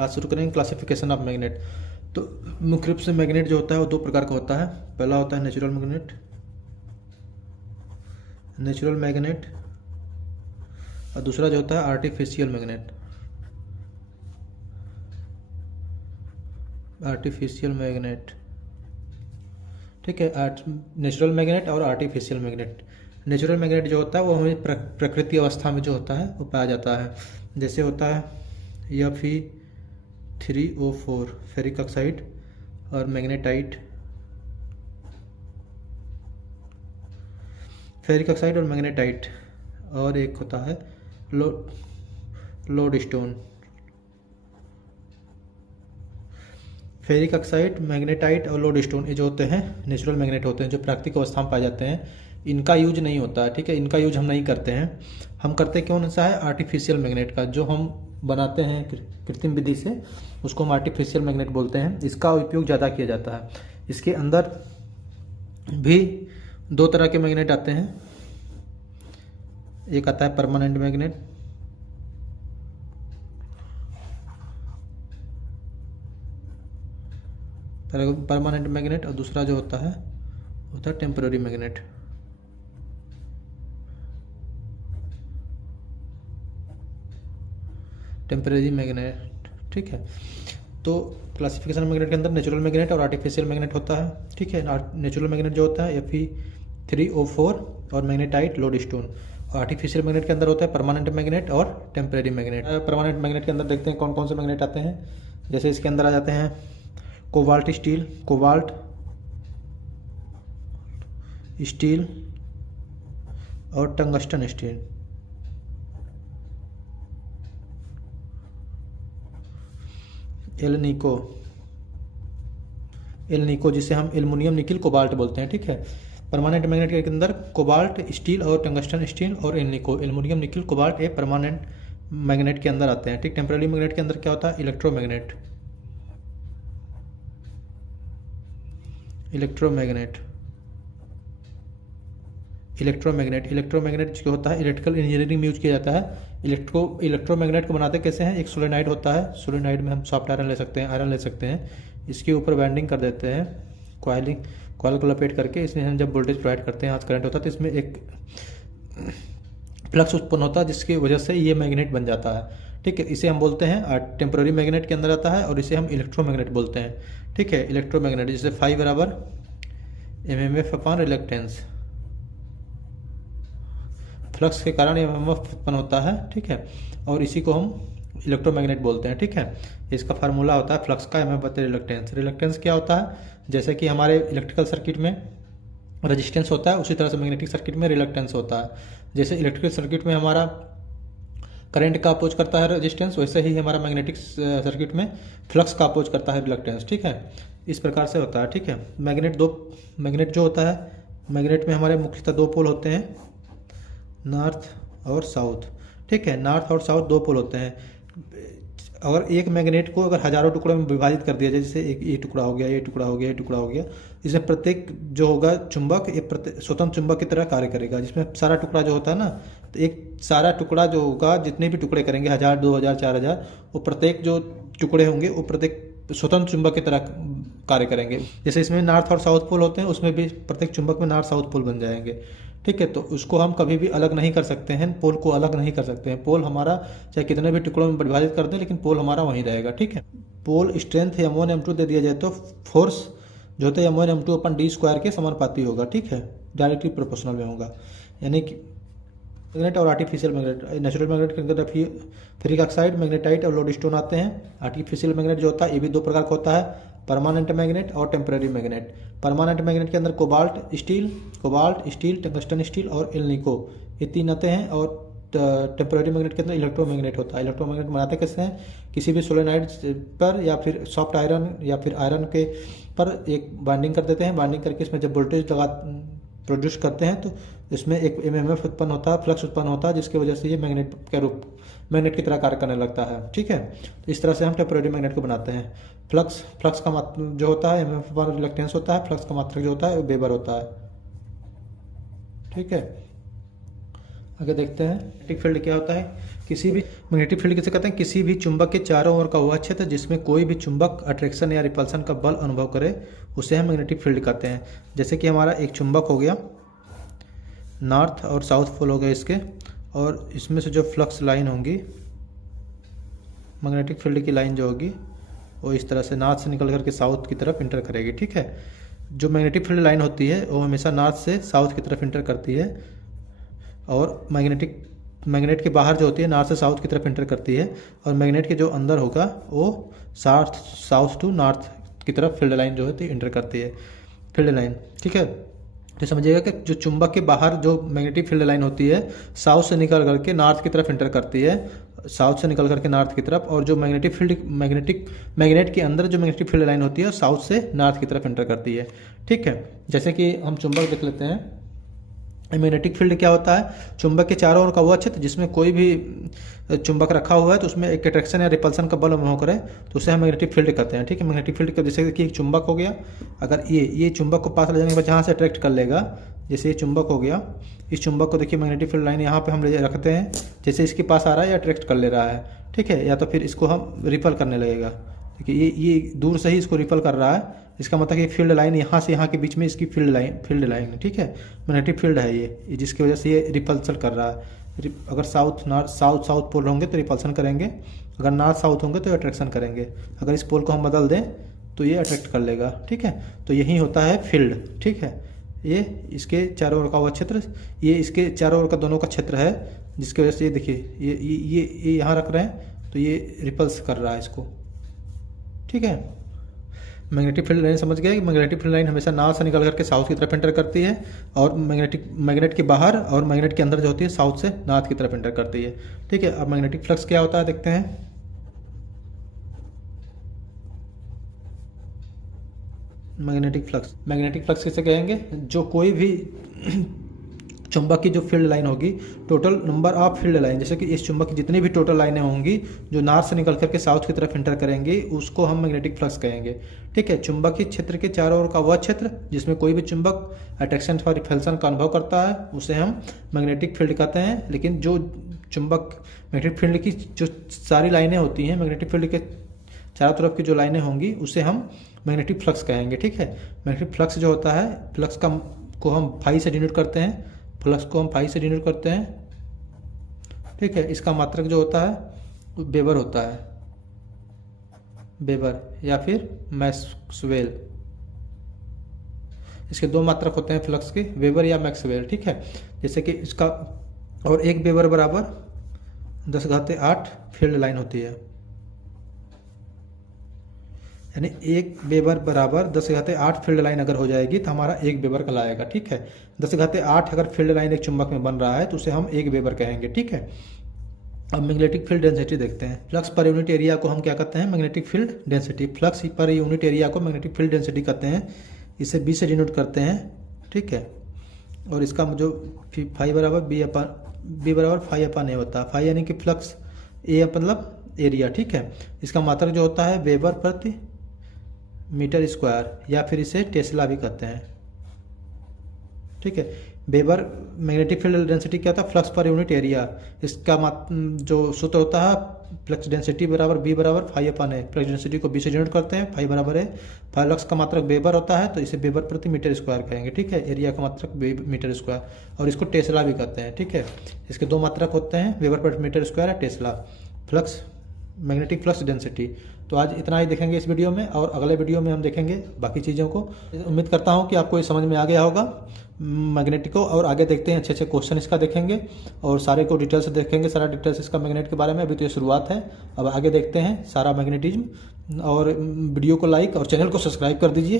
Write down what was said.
आज शुरू करेंगे क्लासिफिकेशन ऑफ मैग्नेट। तो मुख्य रूप से मैग्नेट जो होता है वो दो प्रकार का होता है। पहला होता है नेचुरल मैग्नेट, और दूसरा जो होता है आर्टिफिशियल मैग्नेट। ठीक है, नेचुरल मैग्नेट और आर्टिफिशियल मैग्नेट। नेचुरल मैग्नेट जो होता है वो हमें प्रकृति अवस्था में जो होता है वो पाया जाता है। जैसे होता है Fe3O4 फेरिक ऑक्साइड और मैग्नेटाइट, और एक होता है लोडस्टोन। फेरिक ऑक्साइड, मैग्नेटाइट और लोडस्टोन ये जो होते हैं नेचुरल मैग्नेट होते हैं, जो प्राकृतिक अवस्था में पाए जाते हैं। इनका यूज नहीं होता है, ठीक है, इनका यूज हम नहीं करते हैं। हम करते कौन सा है, आर्टिफिशियल मैग्नेट का, जो हम बनाते हैं कृत्रिम विधि से, उसको हम आर्टिफिशियल मैग्नेट बोलते हैं। इसका उपयोग ज़्यादा किया जाता है। इसके अंदर भी दो तरह के मैग्नेट आते हैं। एक आता है परमानेंट मैग्नेट, और दूसरा जो होता है टेम्पररी मैग्नेट। ठीक है, तो क्लासिफिकेशन मैग्नेट के अंदर नेचुरल मैग्नेट और आर्टिफिशियल मैग्नेट होता है। ठीक है, नेचुरल मैग्नेट जो होता है Fe3O4 और मैग्नेटाइट, लोडस्टोन। और आर्टिफिशियल मैग्नेट के अंदर होता है परमानेंट मैग्नेट और टेम्परेरी मैग्नेट। परमानेंट मैग्नेट के अंदर देखते हैं कौन कौन से मैग्नेट आते हैं। जैसे इसके अंदर आ जाते हैं कोबाल्ट स्टील और टंगस्टन स्टील। एल्निको जिसे हम एल्युमिनियम निकिल कोबाल्ट बोलते हैं। ठीक है, परमानेंट मैग्नेट के अंदर कोबाल्ट स्टील और टंगस्टन स्टील और एल्निको, एल्युमिनियम निकिल कोबाल्ट, ये परमानेंट मैग्नेट के अंदर आते हैं। ठीक, टेम्पररी मैग्नेट के अंदर क्या होता है, इलेक्ट्रोमैग्नेट जो होता है इलेक्ट्रिकल इंजीनियरिंग में यूज किया जाता है। इलेक्ट्रोमैग्नेट को बनाते कैसे हैं, एक सोलेनाइड होता है, सोलेनाइड में हम सॉफ्ट आयरन ले सकते हैं, इसके ऊपर वाइंडिंग कर देते हैं, कॉइल को लपेट करके, इसमें हम जब वोल्टेज प्रोवाइड करते हैं, आज करंट होता है, तो इसमें एक फ्लक्स उत्पन्न होता है, जिसकी वजह से ये मैग्नेट बन जाता है। ठीक है, इसे हम बोलते हैं टेम्पररी मैग्नेट के अंदर आता है, और इसे हम इलेक्ट्रोमैग्नेट बोलते हैं। ठीक है, इलेक्ट्रोमैग्नेट जैसे फाई बराबर MMF अपॉन रिलक्टेंस, फ्लक्स के कारण MMF उत्पन्न होता है। ठीक है, और इसी को हम इलेक्ट्रोमैग्नेट बोलते हैं। ठीक है, इसका फार्मूला होता है फ्लक्स का MMF बटे रिलक्टेंस। रिलक्टेंस क्या होता है, जैसे कि हमारे इलेक्ट्रिकल सर्किट में रेजिस्टेंस होता है, उसी तरह से मैग्नेटिक सर्किट में रिलक्टेंस होता है। जैसे इलेक्ट्रिकल सर्किट में हमारा करंट का अपोज करता है रेजिस्टेंस, वैसे ही हमारा मैग्नेटिक सर्किट में फ्लक्स का अपोज करता है रिलक्टेंस। ठीक है, इस प्रकार से होता है। ठीक है, मैग्नेट जो होता है, मैग्नेट में हमारे मुख्यतः दो पोल होते हैं, नॉर्थ और साउथ। ठीक है, नॉर्थ और साउथ दो पोल होते हैं। अगर एक मैग्नेट को अगर हजारों टुकड़ों में विभाजित कर दिया जाए, जैसे एक ये टुकड़ा हो गया, ये टुकड़ा हो गया, ये टुकड़ा हो गया, इसमें प्रत्येक जो होगा चुंबक, ये स्वतंत्र चुंबक की तरह कार्य करेगा। जिसमें सारा टुकड़ा जो होता है ना, तो एक सारा टुकड़ा जो होगा, जितने भी टुकड़े करेंगे, 1000, 2000, 4000, वो प्रत्येक जो टुकड़े होंगे वो प्रत्येक स्वतंत्र चुंबक की तरह कार्य करेंगे। जैसे इसमें नॉर्थ और साउथ पोल होते हैं, उसमें भी प्रत्येक चुंबक में नॉर्थ साउथ पोल बन जाएंगे। ठीक है, तो उसको हम कभी भी अलग नहीं कर सकते हैं, पोल को अलग नहीं कर सकते हैं। पोल हमारा चाहे कितने भी टुकड़ों में विभाजित कर दें, लेकिन पोल हमारा वहीं रहेगा। ठीक है, पोल स्ट्रेंथ M1 M2 दे दिया जाए तो फोर्स जो होता है M1 M2 अपन d² के समानुपाती होगा। ठीक है, डायरेक्टली प्रोपोर्शनल में होगा। यानी कि मैग्नेट और आर्टिफिशियल मैग्नेट, नेचुरल मैग्नेट के अंदर फेरिक ऑक्साइड, मैग्नेटाइट और लोडस्टोन आते हैं। आर्टिफिशियल मैग्नेट जो होता है ये भी दो प्रकार का होता है, परमानेंट मैग्नेट और टेम्पररी मैग्नेट। परमानेंट मैग्नेट के अंदर कोबाल्ट स्टील, टंगस्टन स्टील और एल्निको, ये तीन आते हैं। और टेम्पररी मैग्नेट के अंदर इलेक्ट्रोमैग्नेट होता है। इलेक्ट्रोमैग्नेट बनाते कैसे हैं, किसी भी सोलेनाइड पर या फिर सॉफ्ट आयरन या फिर आयरन के पर एक बाइंडिंग कर देते हैं। बाइंडिंग करके इसमें जब वोल्टेज प्रोड्यूस करते हैं तो इसमें एक MMF उत्पन्न होता है, फ्लक्स उत्पन्न होता है, जिसकी वजह से ये मैग्नेट की तरह कार्य करने लगता है। ठीक है, तो इस तरह से हम टेम्पररी मैग्नेट को बनाते हैं। फ्लक्स का जो होता है MMF अपॉन रिलक्टेंस होता है, फ्लक्स का मात्रक जो होता है वेबर होता है। ठीक है, आगे देखते हैं मैग्नेटिक फील्ड क्या होता है। किसी भी मैग्नेटिक फील्ड किसे कहते हैं? किसी भी चुंबक के चारों ओर का वह क्षेत्र जिसमें कोई भी चुंबक अट्रैक्शन या रिपल्सन का बल अनुभव करे उसे हम मैग्नेटिक फील्ड कहते हैं। जैसे कि हमारा एक चुंबक हो गया, नॉर्थ और साउथ पोल हो गए इसके, और इसमें से जो फ्लक्स लाइन होंगी, मैग्नेटिक फील्ड की लाइन जो होगी वो इस तरह से नॉर्थ से निकल करके साउथ की तरफ इंटर करेगी। ठीक है, जो मैग्नेटिक फील्ड लाइन होती है वो हमेशा नॉर्थ से साउथ की तरफ इंटर करती है, और मैग्नेट के बाहर जो होती है नॉर्थ से साउथ की तरफ इंटर करती है, और मैग्नेट के जो अंदर होगा वो साउथ टू नॉर्थ की तरफ फील्ड लाइन जो होती है इंटर करती है, फील्ड लाइन। ठीक है, तो समझिएगा कि जो चुंबक के बाहर जो मैग्नेटिक फील्ड लाइन होती है साउथ से निकल करके नॉर्थ की तरफ इंटर करती है, साउथ से निकल करके नॉर्थ की तरफ, और जो मैग्नेट के अंदर जो मैग्नेटिक फील्ड लाइन होती है साउथ से नॉर्थ की तरफ इंटर करती है। ठीक है, जैसे कि हम चुंबक देख लेते हैं। मैग्नेटिक फील्ड क्या होता है? चुंबक के चारों ओर का वह क्षेत्र जिसमें कोई भी चुंबक रखा हुआ है तो उसमें एक अट्रैक्शन या रिपल्सन का बल अनुभव करे तो उसे हम मैग्नेटिक फील्ड कहते हैं। ठीक है, मैग्नेटिक फील्ड का जैसे कि एक चुंबक हो गया, अगर ये चुंबक को पास ले जाने के बाद जहाँ से अट्रैक्ट कर लेगा, जैसे ये चुंबक हो गया, इस चुंबक को देखिए मैग्नेटिक फील्ड लाइन यहाँ पे हम ले रखते हैं, जैसे इसके पास आ रहा है या अट्रैक्ट कर ले रहा है। ठीक है, या तो फिर इसको हम रिपल करने लगेगा। देखिए ये दूर से ही इसको रिपल कर रहा है, इसका मतलब कि फील्ड लाइन यहाँ से यहाँ के बीच में इसकी फील्ड लाइन है। ठीक है, मैग्नेटिक फील्ड है ये जिसकी वजह से ये रिपल्सन कर रहा है। अगर साउथ पोल होंगे तो रिपल्सन करेंगे, अगर नॉर्थ साउथ होंगे तो अट्रैक्शन करेंगे। अगर इस पोल को हम बदल दें तो ये अट्रैक्ट कर लेगा। ठीक है, तो यही होता है फील्ड। ठीक है, ये इसके चारों ओर का वह क्षेत्र, ये इसके चारों ओर का दोनों का क्षेत्र है, जिसकी वजह से ये देखिए ये यहाँ रख रहे हैं तो ये रिपल्स कर रहा है इसको। ठीक है, मैग्नेटिक फील्ड लाइन समझ गए कि मैग्नेटिक फील्ड लाइन हमेशा नॉर्थ से निकल करके साउथ की तरफ इंटर करती है, और मैग्नेट के बाहर और मैग्नेट के अंदर जो होती है साउथ से नॉर्थ की तरफ इंटर करती है। ठीक है, अब मैग्नेटिक फ्लक्स क्या होता है देखते हैं। मैग्नेटिक फ्लक्स किसे कहेंगे? जो कोई भी चुंबक की जो फील्ड लाइन होगी, total number of field line, जैसे कि इस चुंबक की जितनी भी टोटल लाइनें होंगी जो नॉर्थ से निकल करके साउथ की तरफ इंटर करेंगी उसको हम मैग्नेटिक फ्लक्स कहेंगे। ठीक है, चुंबकीय क्षेत्र के चारों ओर का वह क्षेत्र जिसमें कोई भी चुंबक अट्रैक्शन और रिपल्सन का अनुभव करता है उसे हम मैग्नेटिक फील्ड कहते हैं। लेकिन जो चुंबक मैग्नेटिक फील्ड की जो सारी लाइनें होती हैं, मैग्नेटिक फील्ड के चारों तरफ की जो लाइनें होंगी उसे हम मैग्नेटिक फ्लक्स कहेंगे। ठीक है, मैग्नेटिक फ्लक्स जो होता है, फ्लक्स को हम फाई से डिनोट करते हैं, ठीक है, इसका मात्रक जो होता है वेबर होता है, वेबर या फिर मैक्सवेल। इसके दो मात्रक होते हैं फ्लक्स के, वेबर या मैक्सवेल। ठीक है, जैसे कि इसका और एक वेबर बराबर 10⁸ फील्ड लाइन होती है, यानी एक वेबर बराबर 10⁸ फील्ड लाइन अगर हो जाएगी तो हमारा एक वेबर कहलाएगा। ठीक है, 10⁸ अगर फील्ड लाइन एक चुंबक में बन रहा है तो उसे हम एक वेबर कहेंगे। ठीक है, अब मैग्नेटिक फील्ड डेंसिटी देखते हैं। फ्लक्स पर यूनिट एरिया को हम क्या कहते हैं? Magnetic field density. Flux per unit area को मैग्नेटिक फील्ड डेंसिटी कहते हैं, इसे बी से डिनोट करते हैं। ठीक है, और इसका जो फाई बराबर बी बराबर फाई/ए होता है। फाई यानी कि फ्लक्स, ए मतलब एरिया। ठीक है, इसका मात्रक जो होता है वेबर प्रति मीटर स्क्वायर, या फिर इसे टेस्ला भी कहते हैं। ठीक है, वेबर मैग्नेटिक फील्ड डेंसिटी क्या था? Flux per unit area. इसका जो सूत्र होता है फ्लक्स डेंसिटी बराबर बी बराबर फाई/ए। फ्लक्स डेंसिटी को बी से डिनोट करते हैं, फाई बराबर है, फ्लक्स का मात्रक वेबर होता है तो इसे वेबर प्रति मीटर स्क्वायर कहेंगे। ठीक है, एरिया का मात्रक मीटर स्क्वायर, और इसको टेस्ला भी कहते हैं। ठीक है, इसके दो मात्रक होते हैं, वेबर प्रति मीटर स्क्वायर या Tesla. Flux magnetic flux density. तो आज इतना ही देखेंगे इस वीडियो में, और अगले वीडियो में हम देखेंगे बाकी चीज़ों को। उम्मीद करता हूँ कि आपको ये समझ में आ गया होगा मैग्नेटिक को, और आगे देखते हैं अच्छे अच्छे क्वेश्चन इसका देखेंगे और सारे को डिटेल से देखेंगे, सारा डिटेल्स इसका मैग्नेट के बारे में। अभी तो ये शुरुआत है, अब आगे देखते हैं सारा मैग्नेटिज्म। और वीडियो को लाइक और चैनल को सब्सक्राइब कर दीजिए।